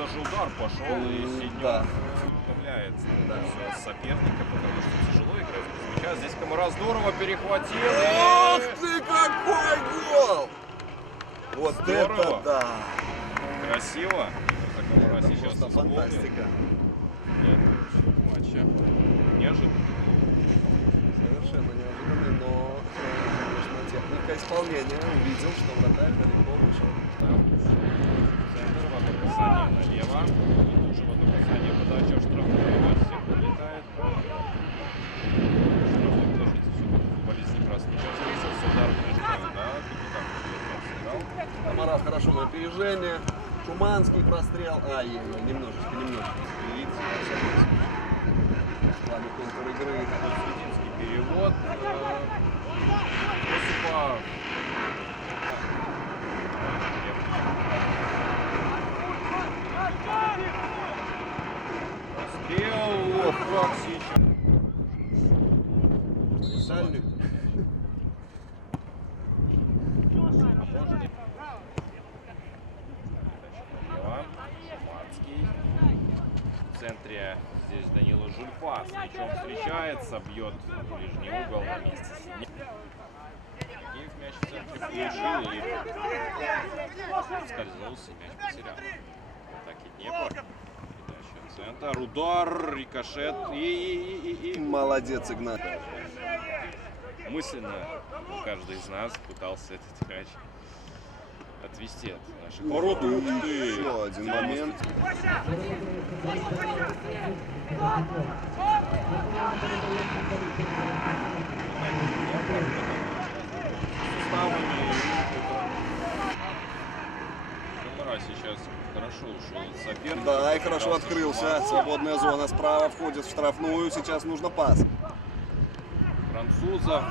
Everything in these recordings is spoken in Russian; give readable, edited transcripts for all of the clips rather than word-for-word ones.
даже удар пошел, и Синьор Да. утомляется соперника, потому что тяжело играть без мяча. Здесь Камара здорово перехватил. Ох ты, какой гол! Вот Здорово. это да! Красиво. Это Камара Это сейчас просто исполнил. фантастика. Это матча. Неожиданно. Совершенно неожиданный, но, конечно, техника исполнения. Увидел, что вратарь далеко вышел. Центр, в одно касание налево. И тут же в одно касание подача в штрафную. Всех вылетает. Штрафной подождите, все-таки футболист Некраснича встретился. Удар между, да, капитан сыграл. Камара хорошо на опережение. Чуманский прострел. Ай-яй-яй, немножечко. Видите, В плане контр-игры. Срединский перевод. Осипов. Расстрел. Ох, как сейчас. Сальник. Шуманский. В центре здесь Данила Жульфа с мячом встречается, бьет в ближний угол на месте Синьор. Сергеев мяч в центре получил и скользнулся, мяч потерял. Так и Днепр. Передача в центр, удар, рикошет и... Молодец, Игнат. Мысленно каждый из нас пытался этот мяч отвести от наших ворот. Ух ты! Еще один момент. Камара сейчас хорошо ушел от соперника. Да, и хорошо открылся. Свободная зона справа, входит в штрафную. Сейчас нужно пас. Французов.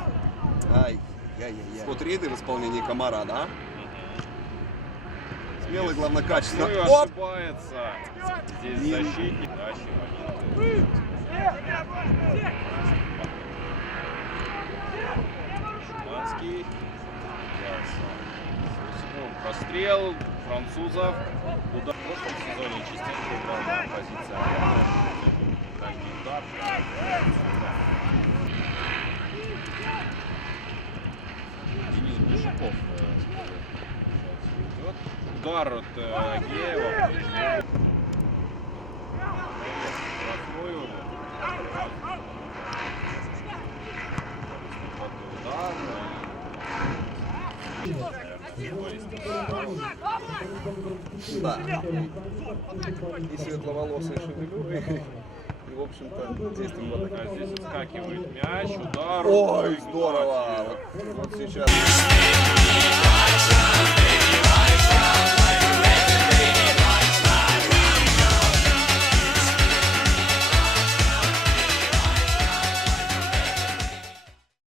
Ай, яй-яй-яй. Вот рейды в исполнении Камара, да? Смелый, главное, качественно. Ну и Оп! ошибается. Здесь защитник. Дальше моменты. Шуманский. Прострел французов. Удар в прошлом сезоне частенько играл на позиции. Дальний удар. Денис Глушаков идет. Удар от Геева. Штрафную. Удар. Да. И светловолосые шевелюры. И, в общем-то, действуем в атаке. Здесь отскакивает мяч, удар. Ой, здорово! Вот сейчас.